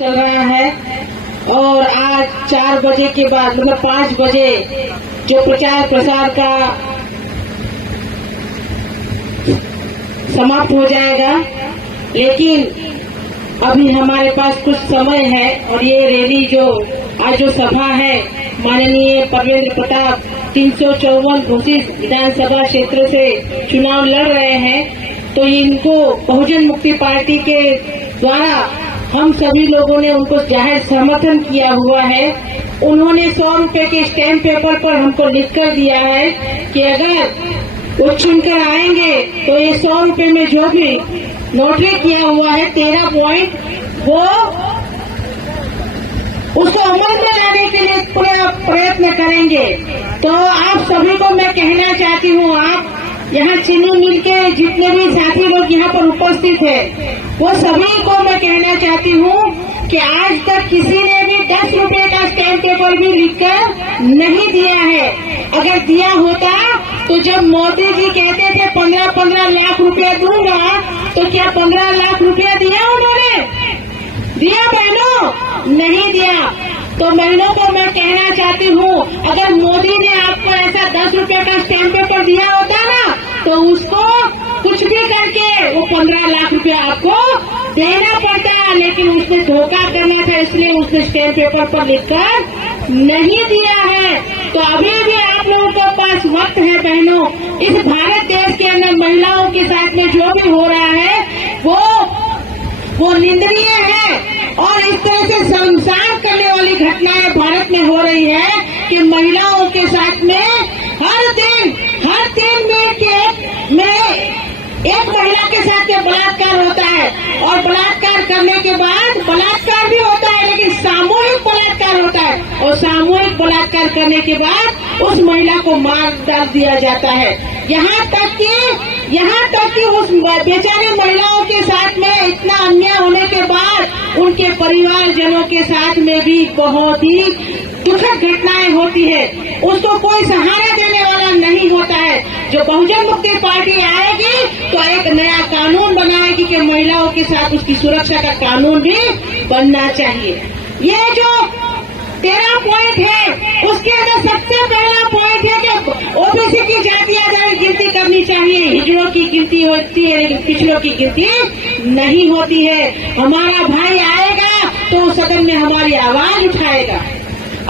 चल रहा है और आज 4 बजे के बाद मतलब 5 बजे जो प्रचार प्रसार का समाप्त हो जाएगा, लेकिन अभी हमारे पास कुछ समय है और ये रैली जो आज जो सभा है माननीय परवेंद्र प्रताप 354 घोषित विधानसभा क्षेत्र से चुनाव लड़ रहे हैं, तो इनको बहुजन मुक्ति पार्टी के द्वारा हम सभी लोगों ने उनको जाहिर समर्थन किया हुआ है। उन्होंने 100 रुपए के स्टैम्प पेपर पर हमको लिखकर दिया है कि अगर वो चुनकर आएंगे तो ये 100 रुपए में जो भी नोटरी किया हुआ है 13 पॉइंट वो उसको अमल में लाने के लिए पूरा प्रयत्न करेंगे। तो आप सभी को मैं कहना चाहती हूँ, आप यहाँ चीनी मिल के जितने भी साथी लोग यहाँ पर उपस्थित है वो सभी को मैं कहना चाहती हूँ कि आज तक किसी ने भी 10 रुपए का स्टैम्प पेपर भी लिखकर नहीं दिया है। अगर दिया होता तो जब मोदी जी कहते थे 15-15 लाख रुपया दूंगा, तो क्या 15 लाख रुपया दिया उन्होंने? दिया बहनों? नहीं दिया। तो बहनों को मैं कहना चाहती हूँ, अगर मोदी ने आपको ऐसा 10 रुपए का स्टैम्प पेपर दिया होता ना, तो उसको कुछ भी करके वो 15 लाख रुपया आपको देना पड़ता, लेकिन उसने धोखा करना था, इसलिए उसने स्टैम्प पेपर पर लिखकर नहीं दिया है। तो अभी भी आप लोगों के पास वक्त है बहनों। इस भारत देश के अंदर महिलाओं के साथ में जो भी हो रहा है वो निंदनीय है और इस तरह से शर्मसार करने वाली घटनाएं भारत में हो रही है कि महिलाओं के साथ में हर 3 मिनट में एक महिला के साथ में बलात्कार होता है और बलात्कार करने के बाद बलात्कार भी होता है, लेकिन सामूहिक बलात्कार होता है और सामूहिक बलात्कार करने के बाद उस महिला को मार डाल दिया जाता है। यहाँ तक कि उस बेचारी महिलाओं के साथ में इतना अन्याय होने के बाद उनके परिवारजनों के साथ में भी बहुत ही दुखद घटनाएं होती है। उसको कोई सहारा देने वाला नहीं होता है। जो बहुजन मुक्ति पार्टी आएगी तो एक नया कानून बनाएगी कि महिलाओं के साथ उसकी सुरक्षा का कानून भी बनना चाहिए। ये जो 13 पॉइंट है उसके अंदर सबसे पहला पॉइंट है कि ओबीसी की जाति आधारित गिनती करनी चाहिए। हिजड़ों की गिनती होती है लेकिन पिछड़ों की गिनती नहीं होती है। हमारा भाई आएगा तो सदन में हमारी आवाज उठाएगा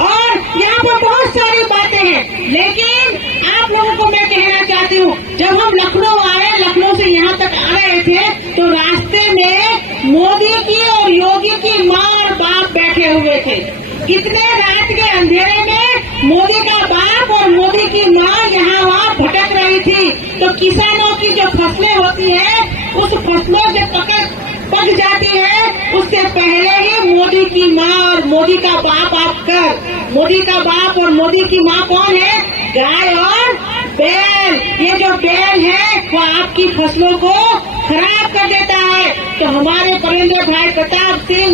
और यहाँ पर बहुत सारी बातें हैं, लेकिन आप लोगों को मैं कहना चाहती हूँ, जब हम लखनऊ आए, लखनऊ से यहाँ तक आ रहे थे तो रास्ते में मोदी की और योगी की माँ और बाप बैठे हुए थे। कितने रात के अंधेरे में मोदी का बाप और मोदी की माँ यहाँ वहाँ भटक रही थी। तो किसानों की जो फसलें होती है उस फसलों से पक जाती है, उससे पहले ही मोदी की माँ और मोदी का बाप मोदी का बाप और मोदी की माँ कौन है? गाय और बैल। ये जो बैल है वो आपकी फसलों को खराब कर देता है। तो हमारे परवेंद्र भाई प्रताप सिंह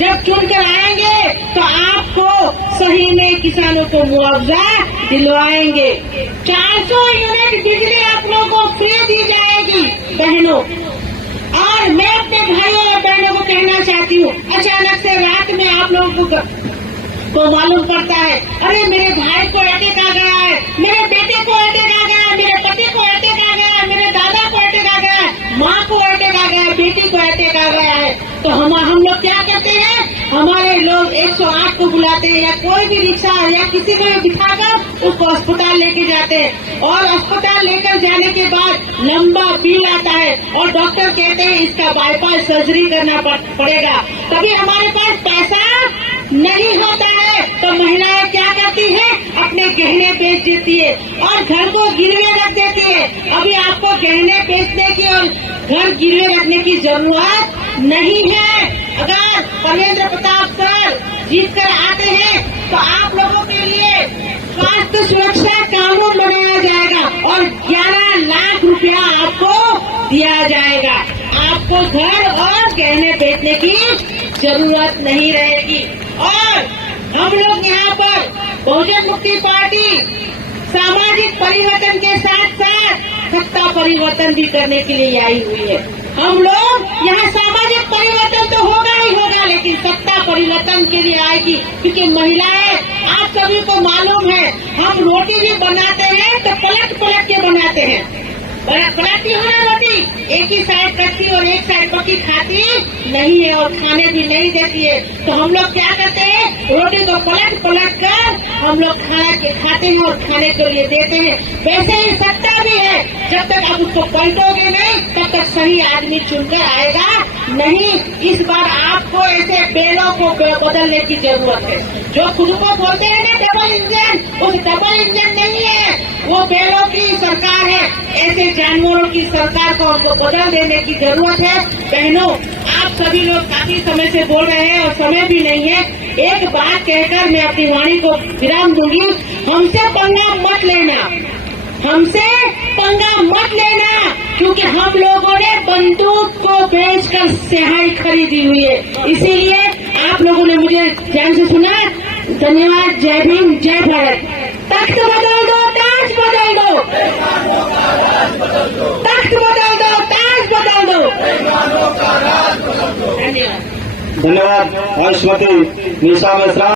जब चुनकर आएंगे तो आपको सही में किसानों को मुआवजा दिलवाएंगे। 400 यूनिट बिजली आप लोगों को फ्री दी जाएगी बहनों। और मैं अपने भाइयों और बहनों को कहना चाहती हूँ, अचानक से रात में आप लोगों को मालूम पड़ता है, अरे मेरे भाई को अटैक आ गया है, मेरे बेटे को अटैक आ गया है, मेरे पति को अटैक आ गया है, मेरे दादा को अटैक आ गया है, माँ को अटैक आ गया है, बेटी को अटैक आ गया है। तो हम लोग क्या करते हैं? हमारे लोग 108 को बुलाते हैं या कोई भी रिक्शा या किसी को भी बिठाकर उसको अस्पताल लेके जाते हैं और अस्पताल लेकर जाने के बाद लंबा बिल आता है और डॉक्टर कहते हैं इसका बाईपास सर्जरी करना पड़ेगा। तभी हमारे पास पैसा नहीं होता है तो महिलाएं क्या करती है? अपने गहने बेच देती है और घर को गिरवे रख देती है। अभी आपको गहने बेचने की और घर गिरवे रखने की जरूरत नहीं है। अगर परवेंद्र प्रताप सर जीत कर आते हैं तो आप लोगों के लिए स्वास्थ्य सुरक्षा कानून बनाया जाएगा और 11 लाख रुपया आपको दिया जाएगा। आपको घर और गहने बेचने की जरूरत नहीं रहेगी। और हम लोग यहाँ पर बहुजन मुक्ति पार्टी सामाजिक परिवर्तन के साथ साथ सत्ता परिवर्तन भी करने के लिए आई हुई है। हम लोग यहाँ सामाजिक परिवर्तन तो होगा ही होगा, लेकिन सत्ता परिवर्तन के लिए आएगी। क्योंकि महिलाएं, आप सभी को मालूम है, हम रोटी भी बनाते हैं तो पलट पलट के बनाते हैं। पलटती हो ना रोटी, एक ही साइड कटती और एक साइड पकी खाती नहीं है और खाने भी नहीं देती है। तो हम लोग क्या करते हैं, रोटी को पलट पलट कर हम लोग खाते हैं और खाने के लिए देते हैं। वैसे ही सत्ता भी है, जब तक आप उसको पलटोगे नहीं तब तक सही आदमी चुनकर आएगा नहीं। इस बार आपको ऐसे बेलों को बदलने की जरूरत है। जो खुद को बोलते हैं ना डबल इंजन, उस डबल इंजन नहीं है, वो बेलों की सरकार है। ऐसे जानवरों की सरकार को हमको बदल देने की जरूरत है। बहनों, आप सभी लोग काफी समय से बोल रहे हैं और समय भी नहीं है। एक बात कहकर मैं अपनी वाणी को विराम दूंगी, हमसे पंगा मत लेना, हमसे पंगा मत लेना, क्योंकि हम लोगों ने बंदूक को बेचकर स्याही खरीदी हुई है। इसीलिए आप लोगों ने मुझे ध्यान से सुना। धन्यवाद। जय भीम, जय भारत। तख्त बदल दो, ताज बदल दो, तख्त बदल दो, ताज बदल दो। धन्यवाद। धन्यवाद। श्रीमती निशा मिश्रा।